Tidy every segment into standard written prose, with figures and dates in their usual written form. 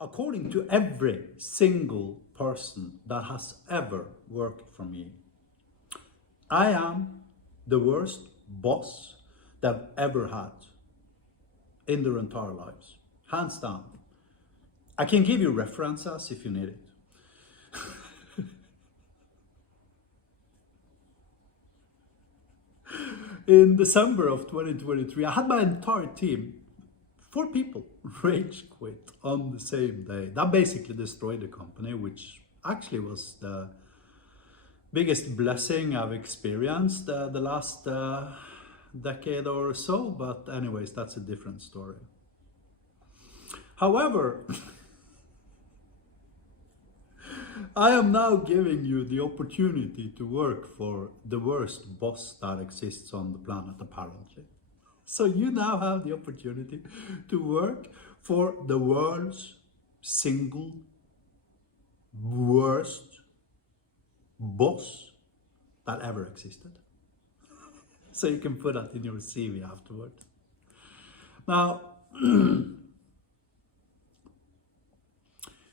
according to every single person that has ever worked for me, I am the worst boss they've ever had in their entire lives, hands down. I can give you references if you need it. In December of 2023, I had my entire team, 4 people, rage quit on the same day. That basically destroyed the company, which actually was the biggest blessing I've experienced the last decade or so. But anyways, that's a different story. However, I am now giving you the opportunity to work for the worst boss that exists on the planet, apparently. So you now have the opportunity to work for the world's single worst boss that ever existed. So you can put that in your CV afterward. Now,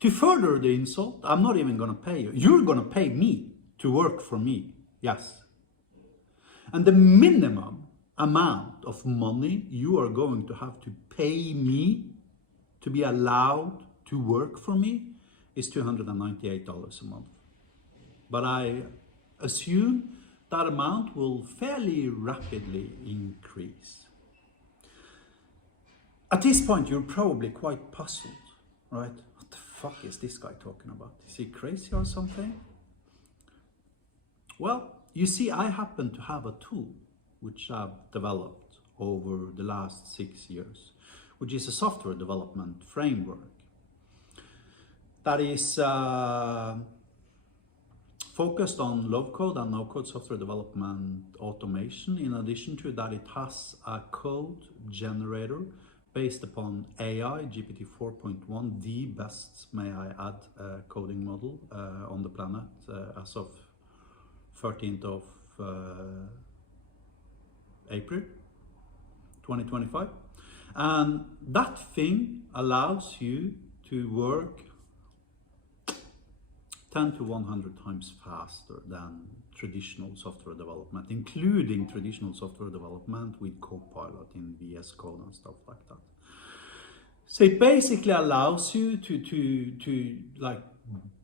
to further the insult, I'm not even going to pay you. You're going to pay me to work for me. Yes. And the minimum amount of money you are going to have to pay me to be allowed to work for me is $298 a month. But I assume that amount will fairly rapidly increase. At this point, you're probably quite puzzled, right? What the fuck is this guy talking about? Is he crazy or something? Well, you see, I happen to have a tool which I've developed over the last 6 years, which is a software development framework that is focused on low-code and no-code software development automation. In addition to that, it has a code generator based upon AI, GPT 4.1, the best, may I add, coding model on the planet as of 13th of April 2025. And that thing allows you to work 10 to 100 times faster than traditional software development, including traditional software development with Copilot in VS Code and stuff like that. So it basically allows you to like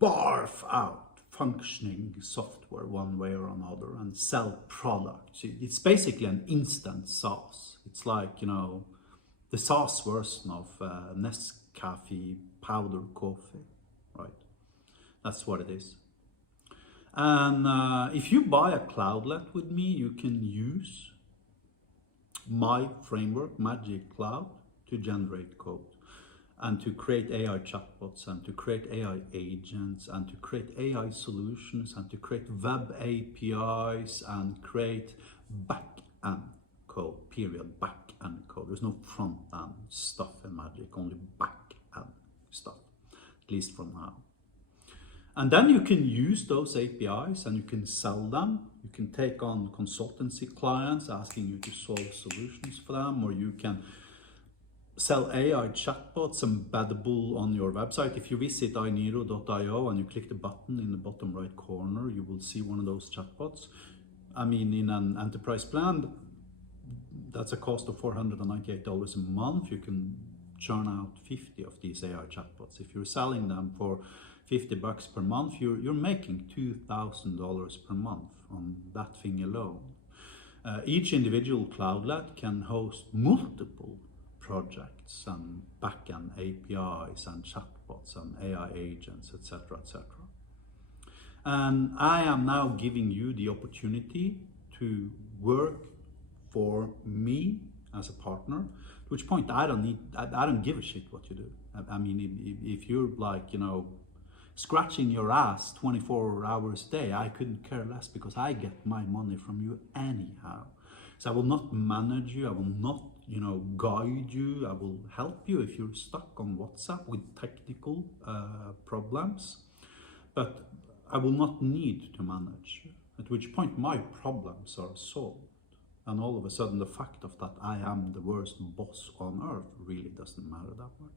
barf out functioning software one way or another and sell products. It's basically an instant SaaS. It's like, you know, the SaaS version of Nescafe powder coffee, right? That's what it is. And if you buy a cloudlet with me, you can use my framework, Magic Cloud, to generate code and to create AI chatbots and to create AI agents and to create AI solutions and to create web APIs and create back-end code, period, back-end code. There's no front-end stuff in Magic, only back-end stuff, at least for now. And then you can use those APIs and you can sell them. You can take on consultancy clients asking you to solve solutions for them, or you can sell AI chatbots embeddable on your website. If you visit inero.io and you click the button in the bottom right corner, you will see one of those chatbots. I mean, in an enterprise plan, that's a cost of $498 a month. You can churn out 50 of these AI chatbots. If you're selling them for $50 per month, you're making $2,000 per month on that thing alone. Each individual cloudlet can host multiple projects and backend APIs and chatbots and AI agents, etc., etc. And I am now giving you the opportunity to work for me as a partner, at which point I don't give a shit what you do. I mean, if you're like, you know, scratching your ass 24 hours a day, I couldn't care less because I get my money from you anyhow. So I will not manage you, I will not, you know, guide you, I will help you if you're stuck on WhatsApp with technical problems, but I will not need to manage you, at which point my problems are solved. And all of a sudden the fact of that I am the worst boss on earth really doesn't matter that much.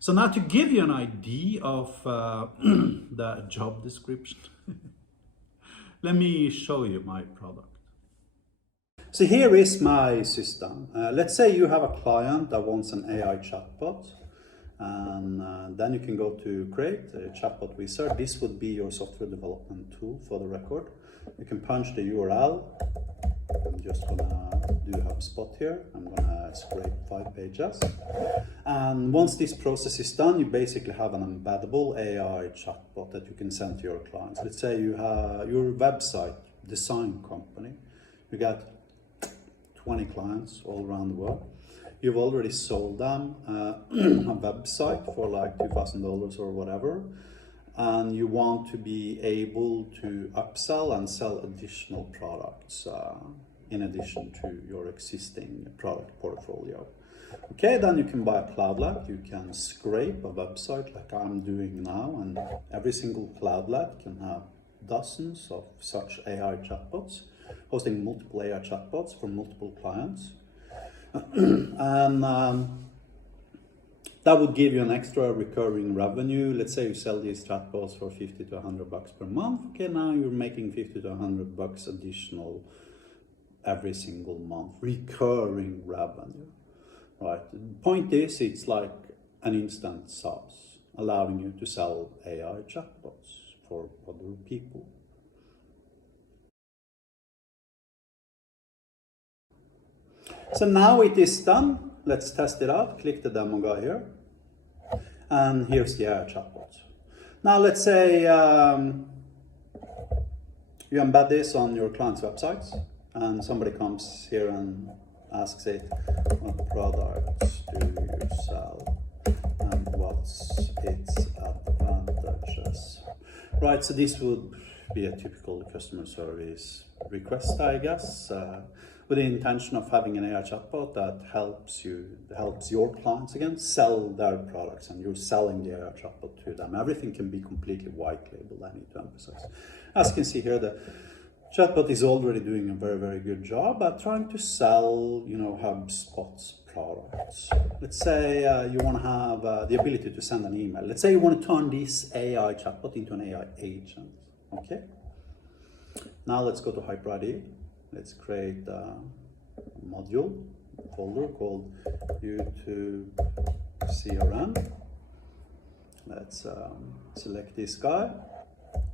So now to give you an idea of the job description, let me show you my product. So here is my system. Let's say you have a client that wants an AI chatbot, and then you can go to create a chatbot wizard. This would be your software development tool for the record. You can punch the URL. I'm just gonna do HubSpot here. I'm gonna scrape 5 pages. And once this process is done, you basically have an embeddable AI chatbot that you can send to your clients. Let's say you have your website design company. You got 20 clients all around the world. You've already sold them a website for like $2,000 or whatever, and you want to be able to upsell and sell additional products in addition to your existing product portfolio. Okay, then you can buy a cloudlet. You can scrape a website like I'm doing now, and every single cloudlet can have dozens of such AI chatbots, hosting multiple AI chatbots for multiple clients. And that would give you an extra recurring revenue. Let's say you sell these chatbots for $50 to $100 per month. Okay, now you're making $50 to $100 additional every single month, recurring revenue, right? The point is, it's like an instant SaaS, allowing you to sell AI chatbots for other people. So now it is done. Let's test it out. Click the demo guy here. And here's the AI chatbot. Now let's say you embed this on your client's websites, and somebody comes here and asks it, what products do you sell and what's its advantages? Right, so this would be a typical customer service request, I guess, with the intention of having an AI chatbot that helps your clients again sell their products, and you're selling the AI chatbot to them. Everything can be completely white labeled, I need to emphasize. As you can see here, the chatbot is already doing a very, very good job at trying to sell, HubSpot's products. Let's say you want to have the ability to send an email. Let's say you want to turn this AI chatbot into an AI agent. Okay. Now let's go to HyperID. Let's create a module folder called YouTube CRM. Let's select this guy.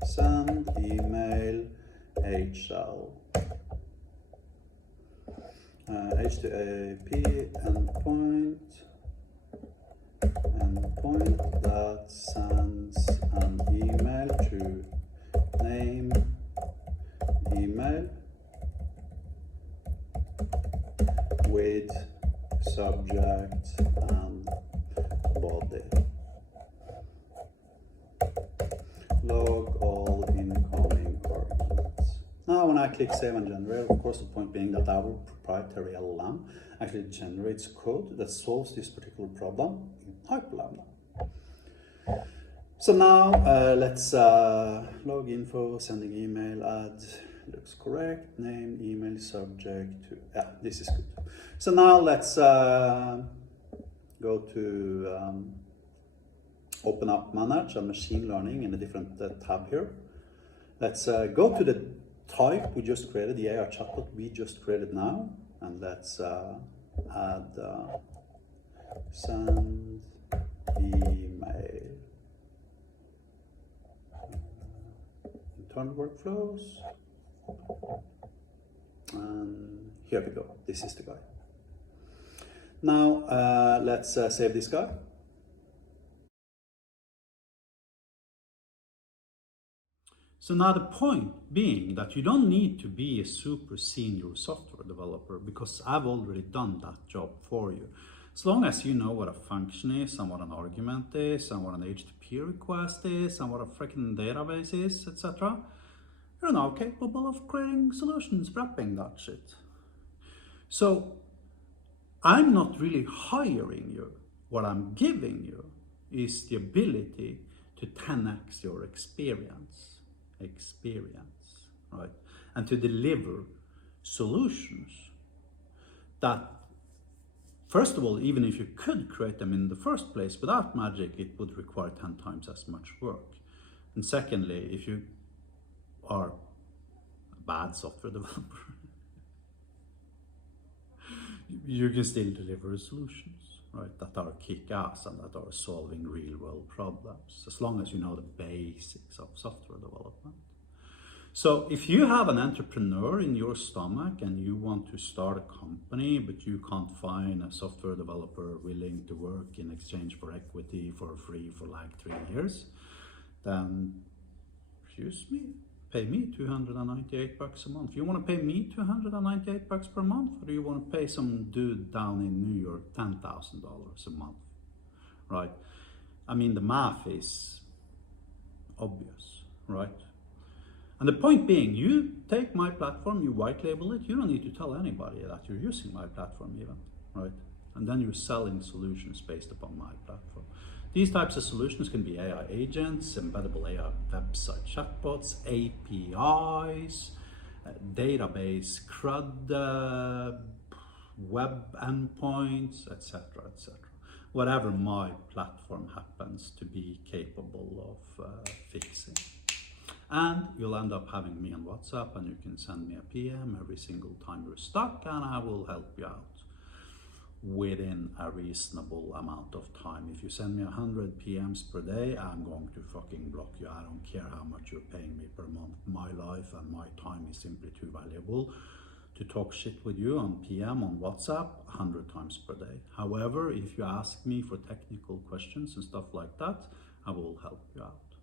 Send email HL. HTTP endpoint that sends an email to name email with subject and body. Log all incoming arguments. Now when I click save and generate, of course the point being that our proprietary LLM actually generates code that solves this particular problem in HyperLambda. So now let's log info, sending email, add, looks correct, name, email, subject to, yeah, this is good. So now let's go to open up manage and machine learning in a different tab here. Let's go to the type we just created, the AI chatbot we just created now, and let's add send email. Internal workflows, and here we go. This is the guy. Now let's save this guy. So now the point being that you don't need to be a super senior software developer, because I've already done that job for you. As long as you know what a function is, and what an argument is, and what an HTTP request is, and what a freaking database is, etc., you're now capable of creating solutions wrapping that shit. So I'm not really hiring you. What I'm giving you is the ability to 10x your experience, right? And to deliver solutions that First of all, even if you could create them in the first place without magic, it would require 10 times as much work. And secondly, if you are a bad software developer, you can still deliver solutions, right, that are kick-ass and that are solving real-world problems, as long as you know the basics of software development. So if you have an entrepreneur in your stomach and you want to start a company, but you can't find a software developer willing to work in exchange for equity for free for like 3 years, then excuse me, pay me $298 a month. You want to pay me $298 per month, or do you want to pay some dude down in New York $10,000 a month, right? I mean, the math is obvious, right? And the point being, you take my platform, you white label it, you don't need to tell anybody that you're using my platform even, right? And then you're selling solutions based upon my platform. These types of solutions can be AI agents, embeddable AI website chatbots, APIs, database CRUD, web endpoints, etc., etc. Whatever my platform happens to be capable of fixing. And you'll end up having me on WhatsApp, and you can send me a PM every single time you're stuck, and I will help you out within a reasonable amount of time. If you send me 100 PMs per day, I'm going to fucking block you. I don't care how much you're paying me per month. My life and my time is simply too valuable to talk shit with you on PM on WhatsApp 100 times per day. However, if you ask me for technical questions and stuff like that, I will help you out.